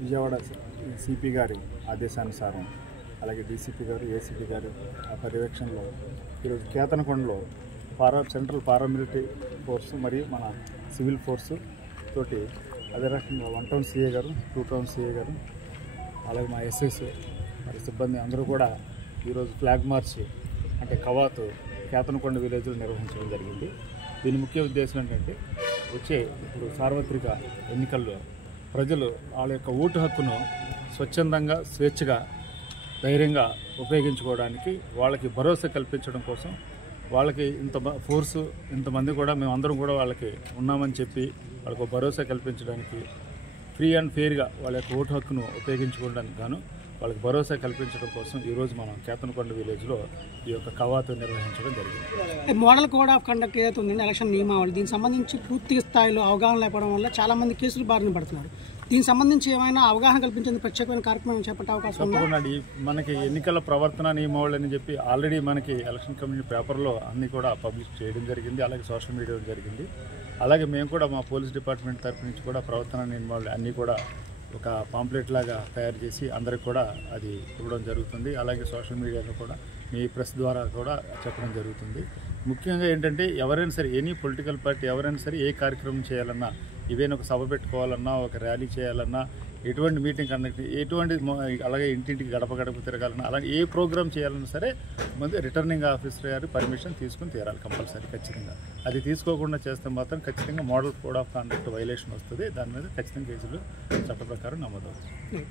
Vijayawada CP గారి ఆదేశానుసారం అలాగే డీసీపీ గారు ఏసీపీ గారు ఆ పర్యవేక్షణలో ఈరోజు కేతనకొండలో సెంట్రల్ పారామిలిటరీ ఫోర్సు మరియు మన సివిల్ ఫోర్సు తోటి అదే రకంగా 1 టౌన్ సిఏ గారు 2 టౌన్ సిఏ గారు అలాగే మా ఎస్ఎస్ మరి సిబ్బంది అందరూ కూడా ఈరోజు ఫ్లాగ్ మార్చ్ అంటే కవాతు కేతనకొండ విలేజ్లో నిర్వహించడం జరిగింది. దీని ముఖ్య ఉద్దేశం ఏంటంటే వచ్చే ఇప్పుడు సార్వత్రిక ఎన్నికల్లో ప్రజలు వాళ్ళ యొక్క ఓటు హక్కును స్వచ్ఛందంగా స్వేచ్ఛగా ధైర్యంగా ఉపయోగించుకోవడానికి వాళ్ళకి భరోసా కల్పించడం కోసం వాళ్ళకి ఫోర్సు ఇంతమంది కూడా మేమందరం కూడా వాళ్ళకి ఉన్నామని చెప్పి వాళ్ళకు భరోసా కల్పించడానికి ఫ్రీ అండ్ ఫెయిర్గా వాళ్ళ యొక్క ఓటు హక్కును ఉపయోగించుకోవడానికి గాను వాళ్ళకి భరోసా కల్పించడం కోసం ఈరోజు మనం కేతనకొండ విలేజ్లో ఈ యొక్క కవాతు నిర్వహించడం జరిగింది. మోడల్ కోడ్ ఆఫ్ కండక్ట్ ఏదైతే ఉందండి ఎలక్షన్ నియమావళి దీనికి సంబంధించి పూర్తి స్థాయిలో అవగాహన లేకపోవడం వల్ల చాలామంది కేసులు బారిన పడుతున్నారు. దీనికి సంబంధించి ఏమైనా అవగాహన కల్పించేందుకు ప్రత్యేకమైన కార్యక్రమం చేపట్టే అవకాశం ఉందా? తప్పకుండా మనకి ఎన్నికల ప్రవర్తన నియమావళి అని చెప్పి ఆల్రెడీ మనకి ఎలక్షన్ కమిషన్ పేపర్లో అన్నీ కూడా పబ్లిష్ చేయడం జరిగింది, అలాగే సోషల్ మీడియాలో జరిగింది. అలాగే మేము కూడా మా పోలీస్ డిపార్ట్మెంట్ తరఫు నుంచి కూడా ప్రవర్తన నియమావళి అన్నీ కూడా ఒక పాంప్లెట్ లాగా తయారు చేసి అందరికి కూడా అది ఇవ్వడం జరుగుతుంది. అలాగే సోషల్ మీడియాలో కూడా మీ ప్రెస్ ద్వారా కూడా చెప్పడం జరుగుతుంది. ముఖ్యంగా ఏంటంటే ఎవరైనా సరే ఎనీ పొలిటికల్ పార్టీ ఎవరైనా సరే ఏ కార్యక్రమం చేయాలన్నా, ఈవెన్ ఒక సభ పెట్టుకోవాలన్నా, ఒక ర్యాలీ చేయాలన్నా, ఎటువంటి మీటింగ్ కండక్ట్ ఎటువంటి అలాగే ఇంటింటికి గడప గడప తిరగాలన్నా, అలాగే ఏ ప్రోగ్రామ్ చేయాలన్నా సరే ముందు రిటర్నింగ్ ఆఫీసర్ గారు పర్మిషన్ తీసుకుని తీరాలి కంపల్సరీ ఖచ్చితంగా. అది తీసుకోకుండా చేస్తే మాత్రం ఖచ్చితంగా model code of conduct violation వస్తుంది. దాని మీద ఖచ్చితంగా కేసులు చట్ట ప్రకారం నమోదవుతుంది.